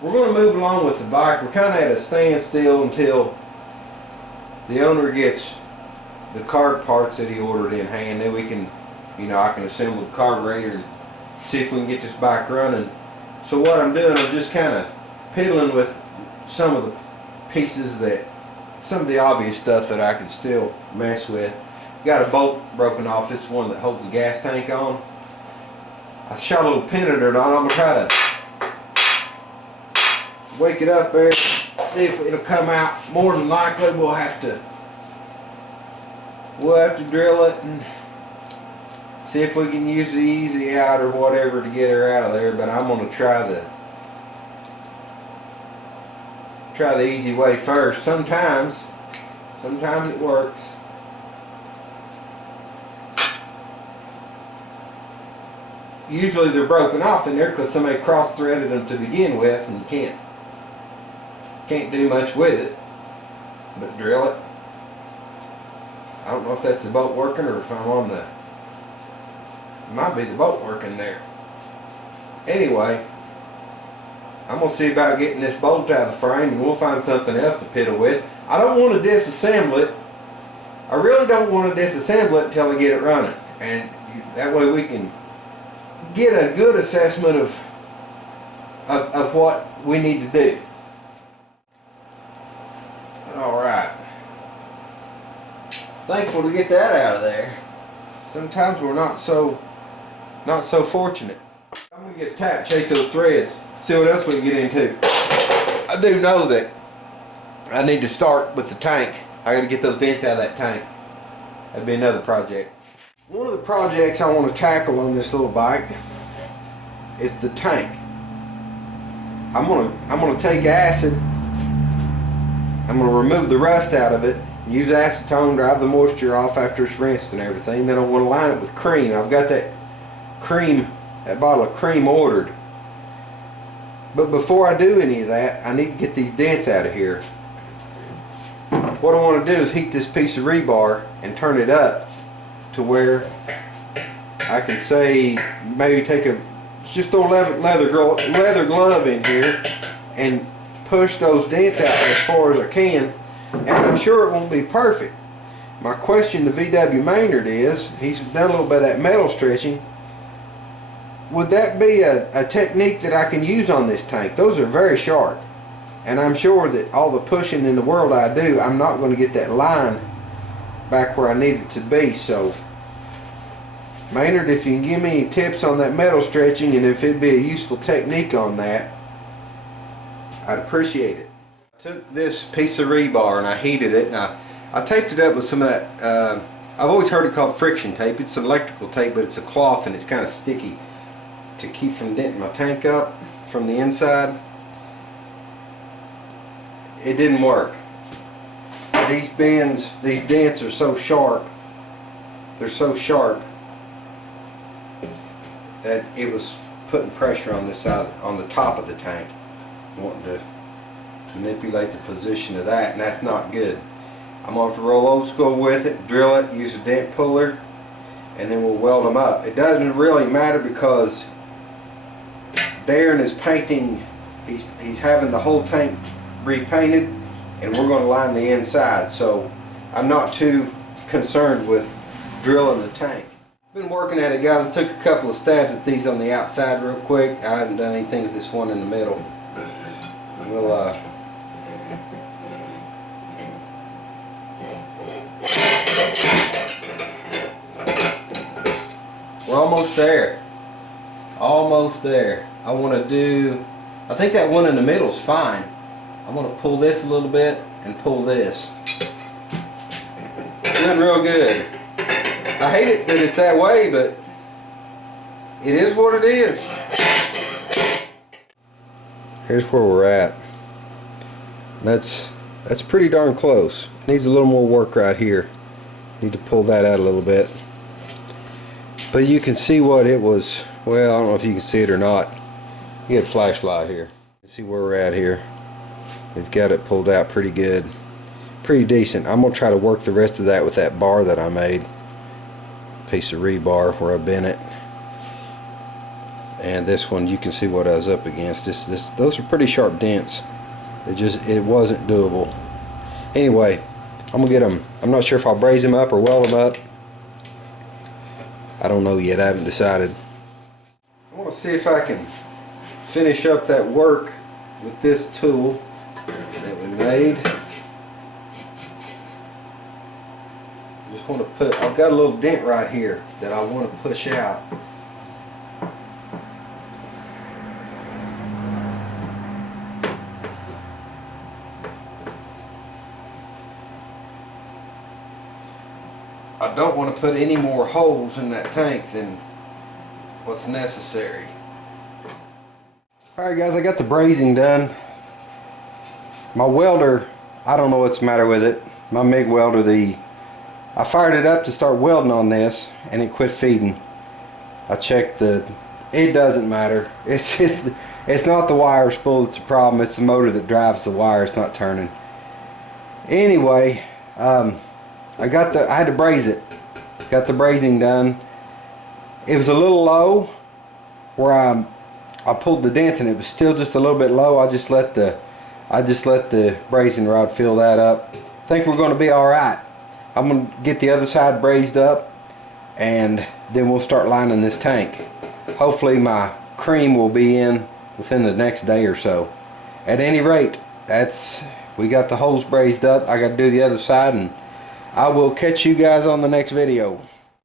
we're going to move along with the bike. We're kind of at a standstill until the owner gets the card parts that he ordered in hand. Then we can, I can assemble the carburetor and see if we can get this bike running. So what I'm doing, I'm just kind of piddling with some of the pieces some of the obvious stuff that I can still mess with. Got a bolt broken off. This one that holds the gas tank on. I shot a little pin in it on. I'm going to try to wake it up there, see if it'll come out. More than likely we'll have to drill it and see if we can use the easy out or whatever to get her out of there. But I'm going to try the easy way first. Sometimes it works. Usually they're broken off in there because somebody cross-threaded them to begin with, and you can't do much with it but drill it. I don't know if that's the bolt working or if I'm on the... It might be the bolt working there. Anyway, I'm going to see about getting this bolt out of the frame, and we'll find something else to piddle with. I don't want to disassemble it. I really don't want to disassemble it until I get it running, and that way we can get a good assessment of what we need to do. Alright. Thankful to get that out of there. Sometimes we're not so fortunate. I'm going to get a tap, chase those threads, see what else we can get into. I do know that I need to start with the tank. I got to get those dents out of that tank. That'd be another project. One of the projects I want to tackle on this little bike is the tank. I'm gonna take acid. I'm gonna remove the rust out of it, use acetone, drive the moisture off after it's rinsed and everything. Then I want to line it with cream. I've got that bottle of cream ordered. But before I do any of that, I need to get these dents out of here. What I want to do is heat this piece of rebar and turn it up to where I can say, maybe just throw a leather glove in here and push those dents out as far as I can, and I'm sure it won't be perfect. My question to VW Maynard is, he's done a little bit of that metal stretching, would that be a technique that I can use on this tank? Those are very sharp, and I'm sure that all the pushing in the world I do, I'm not going to get that line back where I need it to be. So Maynard, if you can give me any tips on that metal stretching and if it'd be a useful technique on that, I'd appreciate it. I took this piece of rebar and I heated it, and I taped it up with some of that, I've always heard it called friction tape. It's an electrical tape, but it's a cloth and it's kind of sticky to keep from denting my tank up from the inside. It didn't work. These dents are so sharp. They're so sharp that it was putting pressure on this side, on the top of the tank, wanting to manipulate the position of that, and that's not good. I'm going to have to roll old school with it, drill it, use a dent puller, and then we'll weld them up. It doesn't really matter because Darren is painting, he's having the whole tank repainted, and we're going to line the inside, so I'm not too concerned with drilling the tank. Been working at it, guys. I took a couple of stabs at these on the outside real quick. I haven't done anything with this one in the middle. We'll we're almost there. Almost there. I think that one in the middle is fine. I'm going to pull this a little bit and pull this. Doing real good. I hate it that it's that way, but it is what it is. Here's where we're at. That's pretty darn close. Needs a little more work right here. Need to pull that out a little bit. But you can see what it was. Well, I don't know if you can see it or not. You get a flashlight here. You can see where we're at here. We've got it pulled out pretty good. Pretty decent. I'm going to try to work the rest of that with that bar that I made. Piece of rebar where I bent it. and this one you can see what I was up against. Those are pretty sharp dents. It wasn't doable. Anyway, I'm gonna get them. I'm not sure if I'll braze them up or weld them up. I don't know yet. I haven't decided. I want to see if I can finish up that work with this tool that we made. Just want to put, I've got a little dent right here that I want to push out. I don't want to put any more holes in that tank than what's necessary. Alright guys, I got the brazing done. My welder, I don't know what's the matter with it. My MIG welder, I fired it up to start welding on this and it quit feeding. I checked it doesn't matter. It's not the wire spool that's a problem, it's the motor that drives the wire, it's not turning. Anyway, I had to braze it. Got the brazing done. It was a little low where I pulled the dent and it was still just a little bit low. I just let the brazing rod fill that up. I think we're going to be alright. I'm going to get the other side brazed up and then we'll start lining this tank. Hopefully my cream will be in within the next day or so. At any rate, we got the holes brazed up. I got to do the other side, and I will catch you guys on the next video.